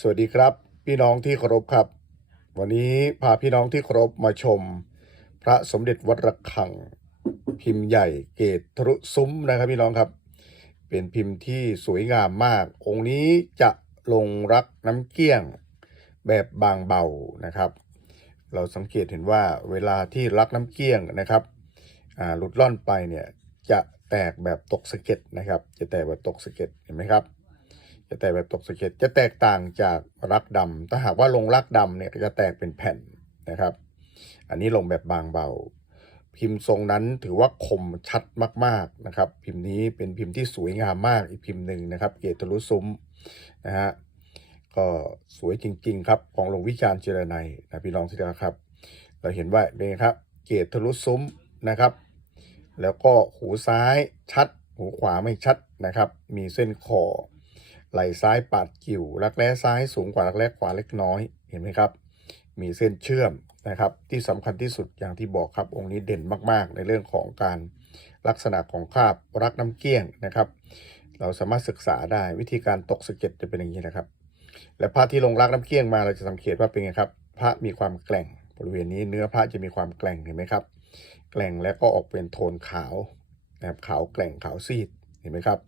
สวัสดีครับ พี่น้องที่เคารพครับ วันนี้พาพี่น้องที่เคารพมาชม พระสมเด็จวัดระฆัง พิมพ์ใหญ่เกตทรุซุ้มนะครับพี่น้องครับ เป็นพิมพ์ที่สวยงามมาก องค์นี้จะลงรักน้ำเกลี้ยงแบบบางเบานะครับ เราสังเกตเห็นว่าเวลาที่รักน้ำเกลี้ยงนะครับหลุดล่อนไปเนี่ยจะแตกแบบตกสะเก็ดนะครับ จะแตกแบบตกสะเก็ดเห็นไหมครับ จะแตกแบบตกสะเก็ดจะแตกต่างจากรักดำถ้าหากว่าลงรักดำเนี่ยจะแตกเป็นแผ่นนะครับ อันนี้ลงแบบบางเบา พิมพ์ทรงนั้นถือว่าคมชัดมากๆนะครับ พิมพ์นี้เป็นพิมพ์ที่สวยงามมากอีกพิมพ์หนึ่งนะครับ เกตทะลุซุ้มนะฮะก็สวยจริง ๆ ครับ ของหลวงวิจารณ์เจรไนยนะพี่น้องที่รักครับ เราเห็นว่าเป็นครับ เกตทะลุซุ้มนะครับ แล้วก็หูซ้ายชัด หูขวาไม่ชัดนะครับ มีเส้นคอ ไหล่ซ้ายปาดกิ่วรักแร้ซ้ายสูงกว่ารักแร้ขวาเล็กน้อยเห็นไหมครับ มีเส้นเชื่อมนะครับที่สำคัญที่สุดอย่างที่บอกครับองค์นี้เด่นมากๆ ในเรื่องของการลักษณะของคราบรักน้ำเกลี้ยงนะครับ เราสามารถศึกษาได้วิธีการตกสะเก็ดจะเป็นอย่างนี้นะครับ และพระที่ลงรักน้ำเกลี้ยงมาเราจะสังเกตว่าเป็นไงครับ พระมีความแกร่งบริเวณนี้เนื้อพระจะมีความแกร่งเห็นไหมครับแกร่งแล้วก็ออกเป็นโทนขาวนะครับขาวแกร่งขาวซีดเห็นไหมครับ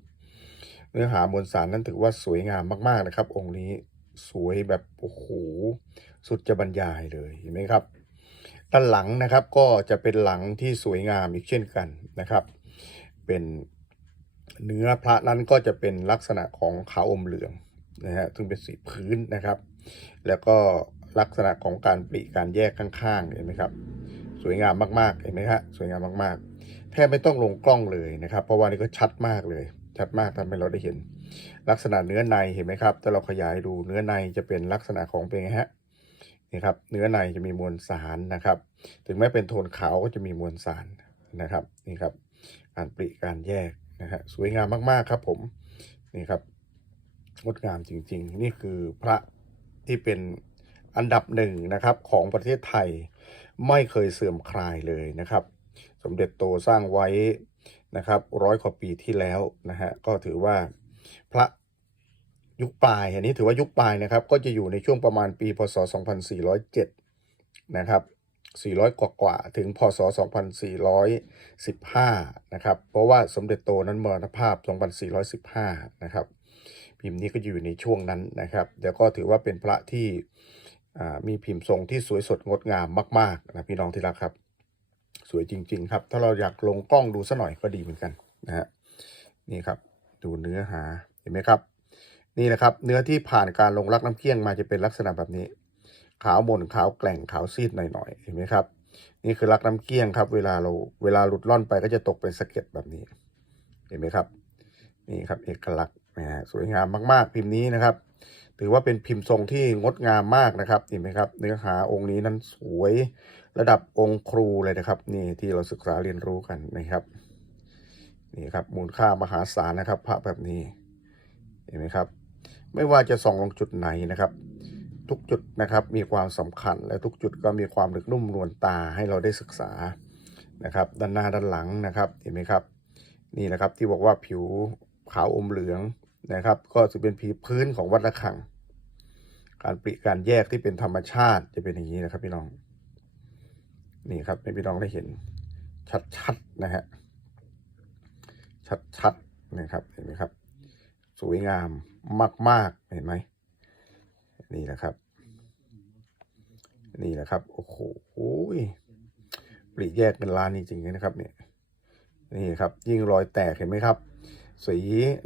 เนื้อหามวลสารนั้นถือว่าสวยงามมาก ๆนะครับ องค์นี้สวยแบบโอ้โหสุดจะบรรยายเลยเห็นไหมครับด้านหลังนะครับก็จะเป็นหลังที่สวยงามอีกเช่นกันนะครับ เป็นเนื้อพระนั้นก็จะเป็นลักษณะของขาวอมเหลืองนะฮะซึ่งเป็นสีพื้นนะครับ แล้วก็ลักษณะของการปริการแยกข้างๆเห็นไหมครับ สวยงามมากๆเห็นไหมฮะสวยงามมากๆ แทบไม่ต้องลงกล้องเลยนะครับ เพราะว่านี่ก็ชัดมากเลย ชัดมากทำให้เราได้เห็น ลักษณะเนื้อในเห็นไหมครับถ้าเราขยายดูเนื้อในจะเป็นลักษณะของเป็นไงฮะนี่ครับเนื้อในจะมีมวลสารนะครับ ถึงแม้เป็นโทนขาวก็จะมีมวลสารนะครับนี่ครับการปริการแยกนะฮะสวยงามมากๆครับผมนี่ครับงดงามจริง ๆ นี่คือพระที่เป็นอันดับหนึ่งนะครับของประเทศไทยไม่เคยเสื่อมคลายเลยนะครับ สมเด็จโตสร้างไว้ นะครับร้อยกว่าปีที่แล้วนะฮะก็ถือว่าพระยุคปลายอันนี้ถือว่ายุคปลายนะครับ ก็จะอยู่ในช่วงประมาณปี พศ 2407 นะครับ 400 กว่ากว่าถึง พศ 2415 นะครับ เพราะว่าสมเด็จโตนั้นมรณภาพ 2415 นะครับพิมพ์นี้ก็อยู่ในช่วงนั้นนะครับเดียวก็ถือว่าเป็นพระที่มีพิมพ์ทรงที่สวยสดงดงามมากๆนะพี่น้องที่รักครับ วยจริง ๆ ครับ ถ้าเราอยากลงกล้องดูสัหน่อยก็ดีเหมือนกันนะฮะนี่ครับ ดูเนื้อหาเห็นไหมครับ นี่นะครับ เนื้อที่ผ่านการลงรักน้ำเกลี้ยงมาจะเป็นลักษณะแบบนี้ ขาวหม่นขาวแกล่งขาวซีดหน่อยๆเห็นไหมครับ นี่คือรักน้ำเกลี้ยงครับ เวลาเราเวลาหลุดล่อนไปก็จะตกเป็นสะเก็ดแบบนี้ เห็นไหมครับ นี่ครับเอกลักษณ์นะฮะสวยงามมากๆพิมพ์นี้นะครับ ถือว่าเป็นพิมพ์ทรงที่งดงามมากนะครับเห็นไหมครับ เนื้อหาองค์นี้นั้นสวยระดับองค์ครูเลยนะครับ นี่ที่เราศึกษาเรียนรู้กันนะครับนี่ครับมูลค่ามหาศาลนะครับ พระแบบนี้เห็นไหมครับ ไม่ว่าจะส่องลงจุดไหนนะครับ ทุกจุดนะครับมีความสำคัญ และทุกจุดก็มีความลึกนุ่มนวลตาให้เราได้ศึกษานะครับ ด้านหน้าด้านหลังนะครับเห็นไหมครับ นี่นะครับที่บอกว่าผิวขาวอมเหลือง นะครับ ก็จะเป็นผิวพื้นของวัดระฆัง การปริการแยกที่เป็นธรรมชาติจะเป็นอย่างนี้นะครับ พี่น้อง นี่ครับให้พี่น้องได้เห็น ชัดๆนะฮะชัดๆนะครับเห็นไหมครับ สวยงามมาก ๆ เห็นไหมนี่แหละครับ นี่แหละครับโอ้โหปลีแยกเป็นล้านจริงๆนะครับ เนี่ย นี่ครับ ยิ่งรอยแตกเห็นไหมครับ สี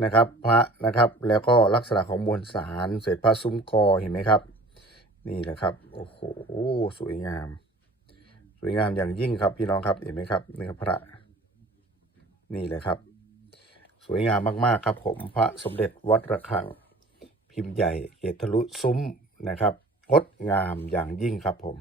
นะครับพระนะครับแล้วก็ลักษณะของมวลสารเศษผ้าซุ้มกอเห็นไหมครับ นี่แหละครับโอ้โหสวยงาม สวยงามอย่างยิ่งครับพี่น้องครับเห็นไหมครับเนื้อพระ นี่แหละครับ สวยงามมากๆครับผมพระสมเด็จวัดระฆัง พิมพ์ใหญ่เกตทะลุซุ้มนะครับงดงามอย่างยิ่งครับผม